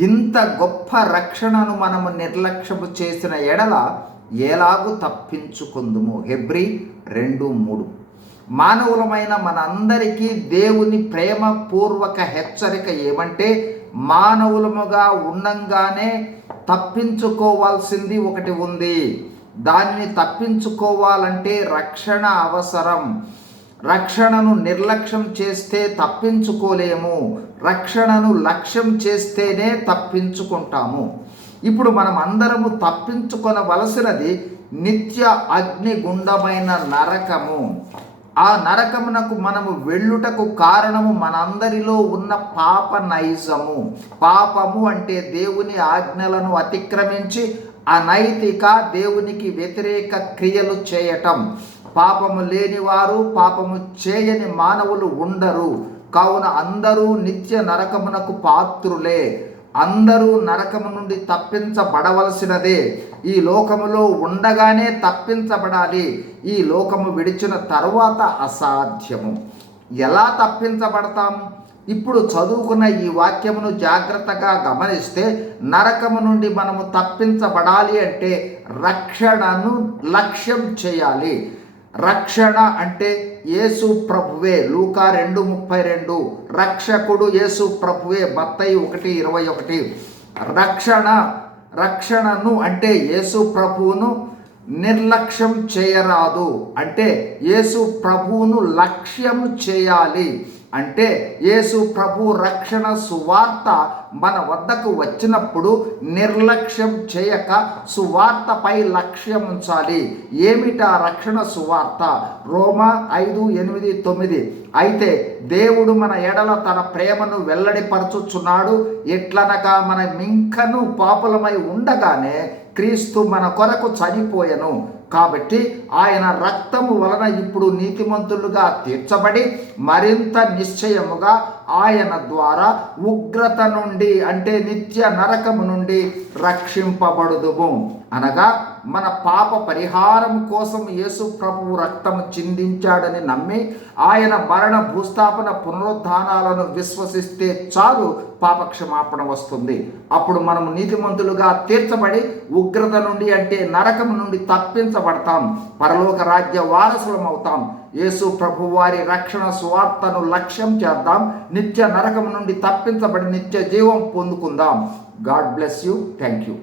ఇంత గొప్ప రక్షణను మనము నిర్లక్ష్యము చేసిన ఎడల ఎలాగూ తప్పించుకుందుము? హెబ్రి రెండు మూడు. మానవులమైన మనందరికీ దేవుని ప్రేమపూర్వక హెచ్చరిక ఏమంటే మానవులముగా ఉండంగానే తప్పించుకోవాల్సింది ఒకటి ఉంది. దానిని తప్పించుకోవాలంటే రక్షణ అవసరం. రక్షణను నిర్లక్ష్యం చేస్తే తప్పించుకోలేము. రక్షణను లక్ష్యం చేస్తేనే తప్పించుకుంటాము. ఇప్పుడు మనం అందరము తప్పించుకొనవలసినది నిత్య అగ్నిగుండమైన నరకము. ఆ నరకమునకు మనము వెళ్ళుటకు కారణము మనందరిలో ఉన్న పాప నైజము. పాపము అంటే దేవుని ఆజ్ఞలను అతిక్రమించి అనైతిక దేవునికి వ్యతిరేక క్రియలు చేయటం. పాపము లేనివారు పాపము చేయని మానవులు ఉండరు. కావున అందరూ నిత్య నరకమునకు పాత్రులే. అందరూ నరకము నుండి తప్పించబడవలసినదే. ఈ లోకములో ఉండగానే తప్పించబడాలి. ఈ లోకము విడిచిన తరువాత అసాధ్యము. ఎలా తప్పించబడతాం? ఇప్పుడు చదువుకున్న ఈ వాక్యమును జాగ్రత్తగా గమనిస్తే నరకము నుండి మనము తప్పించబడాలి అంటే రక్షణను లక్ష్యం చేయాలి. రక్షణ అంటే యేసు ప్రభువే. లూకా రెండు ముప్పై రెండు. రక్షకుడు యేసు ప్రభువే. బత్తయి ఒకటి ఇరవై ఒకటి. రక్షణ రక్షణను అంటే యేసు ప్రభువును నిర్లక్ష్యం చేయరాదు. అంటే యేసు ప్రభువును లక్ష్యం చేయాలి. అంటే యేసు ప్రభు రక్షణ సువార్త మన వద్దకు వచ్చినప్పుడు నిర్లక్ష్యం చేయక సువార్తపై లక్ష్యం ఉంచాలి. ఏమిటా రక్షణ సువార్త? రోమా ఐదు ఎనిమిది తొమ్మిది. అయితే దేవుడు మన ఎడల తన ప్రేమను వెల్లడిపరచుచున్నాడు. ఎట్లనగా మన మింకను పాపులమై ఉండగానే క్రీస్తు మన కొరకు చనిపోయను. కాబట్టి ఆయన రక్తము వలన ఇప్పుడు నీతిమంతులుగా తీర్చబడి మరింత నిశ్చయముగా ఆయన ద్వారా ఉగ్రత నుండి అంటే నిత్య నరకము నుండి రక్షింపబడుదుము. అనగా మన పాప పరిహారం కోసం యేసు ప్రభువు రక్తము చిందించాడని నమ్మి ఆయన మరణ భూస్థాపన పునరుద్ధానాలను విశ్వసిస్తే చాలు పాపక్షమాపణ వస్తుంది. అప్పుడు మనము నీతిమంతులుగా తీర్చబడి ఉగ్రత నుండి అంటే నరకం నుండి తప్పించబడతాం. పరలోక రాజ్య వారసులం అవుతాం యేసు ప్రభు వారి రక్షణ సువార్తను లక్ష్యం చేద్దాం. నిత్య నరకం నుండి తప్పించబడి నిత్య జీవం పొందుకుందాం. God bless you. Thank you